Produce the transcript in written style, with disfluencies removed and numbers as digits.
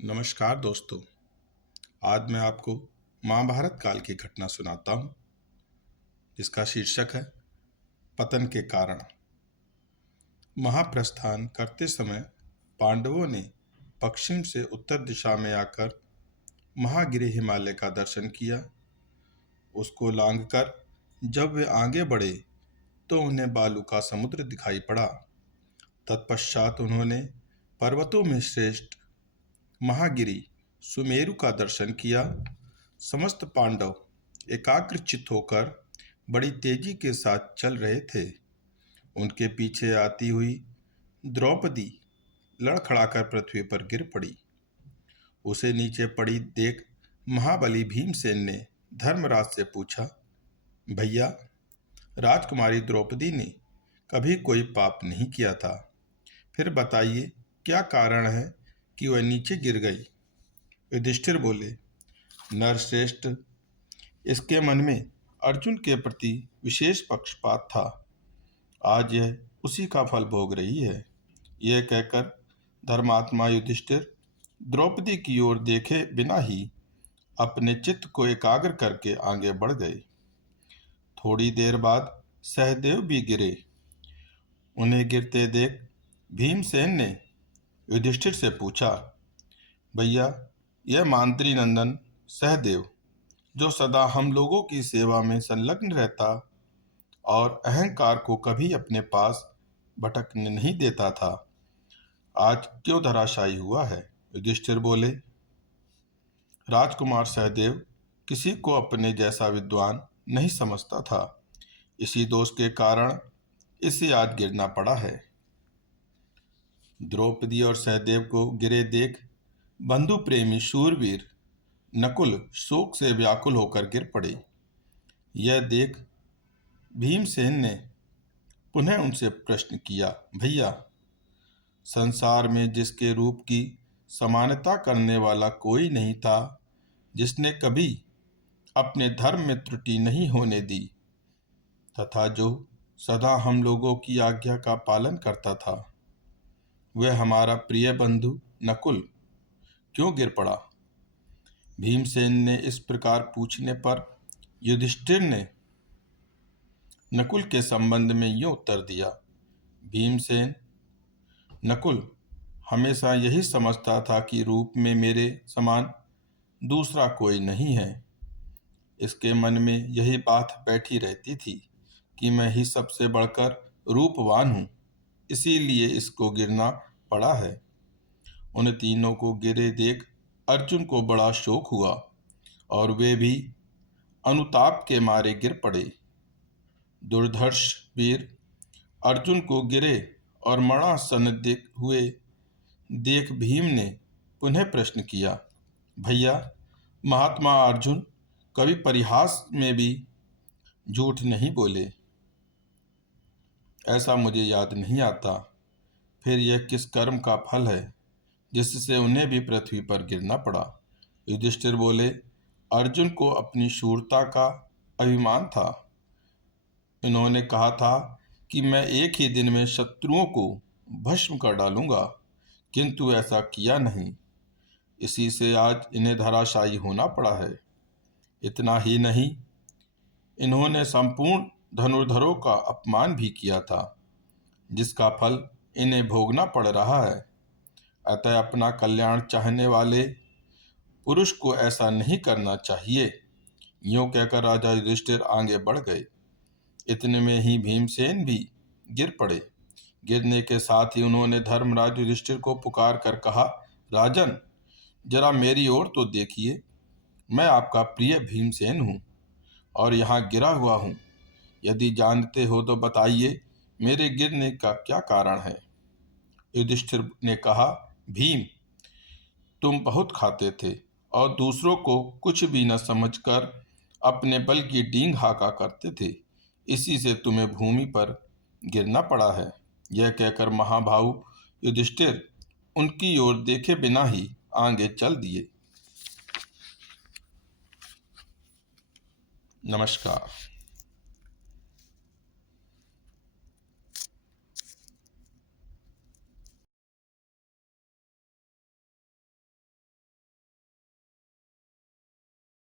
नमस्कार दोस्तों। आज मैं आपको महाभारत काल की घटना सुनाता हूँ, जिसका शीर्षक है पतन के कारण। महाप्रस्थान करते समय पांडवों ने पश्चिम से उत्तर दिशा में आकर महागिरि हिमालय का दर्शन किया। उसको लांघकर जब वे आगे बढ़े तो उन्हें बालू का समुद्र दिखाई पड़ा। तत्पश्चात उन्होंने पर्वतों में श्रेष्ठ महागिरि सुमेरु का दर्शन किया। समस्त पांडव एकाग्रचित्त होकर बड़ी तेजी के साथ चल रहे थे। उनके पीछे आती हुई द्रौपदी लड़खड़ाकर पृथ्वी पर गिर पड़ी। उसे नीचे पड़ी देख महाबली भीमसेन ने धर्मराज से पूछा, भैया, राजकुमारी द्रौपदी ने कभी कोई पाप नहीं किया था, फिर बताइए क्या कारण है कि वह नीचे गिर गई। युधिष्ठिर बोले, नरश्रेष्ठ, इसके मन में अर्जुन के प्रति विशेष पक्षपात था। आज यह उसी का फल भोग रही है। यह कहकर धर्मात्मा युधिष्ठिर द्रौपदी की ओर देखे बिना ही अपने चित्त को एकाग्र करके आगे बढ़ गए। थोड़ी देर बाद सहदेव भी गिरे। उन्हें गिरते देख भीमसेन ने युधिष्ठिर से पूछा, भैया, यह मांत्री नंदन सहदेव, जो सदा हम लोगों की सेवा में संलग्न रहता और अहंकार को कभी अपने पास भटकने नहीं देता था, आज क्यों धराशायी हुआ है। युधिष्ठिर बोले, राजकुमार सहदेव किसी को अपने जैसा विद्वान नहीं समझता था। इसी दोष के कारण इसे आज गिरना पड़ा है। द्रौपदी और सहदेव को गिरे देख बंधु प्रेमी शूरवीर नकुल शोक से व्याकुल होकर गिर पड़े। यह देख भीमसेन ने पुनः उनसे प्रश्न किया, भैया, संसार में जिसके रूप की समानता करने वाला कोई नहीं था, जिसने कभी अपने धर्म में त्रुटि नहीं होने दी तथा जो सदा हम लोगों की आज्ञा का पालन करता था, वह हमारा प्रिय बंधु नकुल क्यों गिर पड़ा। भीमसेन ने इस प्रकार पूछने पर युधिष्ठिर ने नकुल के संबंध में यूं उत्तर दिया, भीमसेन, नकुल हमेशा यही समझता था कि रूप में मेरे समान दूसरा कोई नहीं है। इसके मन में यही बात बैठी रहती थी कि मैं ही सबसे बढ़कर रूपवान हूँ, इसीलिए इसको गिरना पड़ा है। उन तीनों को गिरे देख अर्जुन को बड़ा शोक हुआ और वे भी अनुताप के मारे गिर पड़े। दुर्धर्ष वीर अर्जुन को गिरे और मरणासन्न हुए देख भीम ने पुनः प्रश्न किया, भैया, महात्मा अर्जुन कभी परिहास में भी झूठ नहीं बोले, ऐसा मुझे याद नहीं आता। फिर यह किस कर्म का फल है जिससे उन्हें भी पृथ्वी पर गिरना पड़ा। युधिष्ठिर बोले, अर्जुन को अपनी शूरता का अभिमान था। इन्होंने कहा था कि मैं एक ही दिन में शत्रुओं को भस्म कर डालूंगा, किंतु ऐसा किया नहीं। इसी से आज इन्हें धराशायी होना पड़ा है। इतना ही नहीं, इन्होंने संपूर्ण धनुर्धरों का अपमान भी किया था, जिसका फल इन्हें भोगना पड़ रहा है। अतः अपना कल्याण चाहने वाले पुरुष को ऐसा नहीं करना चाहिए। यूं कहकर राजा युधिष्ठिर आगे बढ़ गए। इतने में ही भीमसेन भी गिर पड़े। गिरने के साथ ही उन्होंने धर्मराज युधिष्ठिर को पुकार कर कहा, राजन, जरा मेरी ओर तो देखिए। मैं आपका प्रिय भीमसेन हूँ और यहाँ गिरा हुआ हूँ। यदि जानते हो तो बताइए, मेरे गिरने का क्या कारण है। युधिष्ठिर ने कहा, भीम, तुम बहुत खाते थे और दूसरों को कुछ भी न समझकर अपने बल की डींग हाका करते थे। इसी से तुम्हें भूमि पर गिरना पड़ा है। यह कहकर महाभाऊ युधिष्ठिर उनकी ओर देखे बिना ही आगे चल दिए। नमस्कार।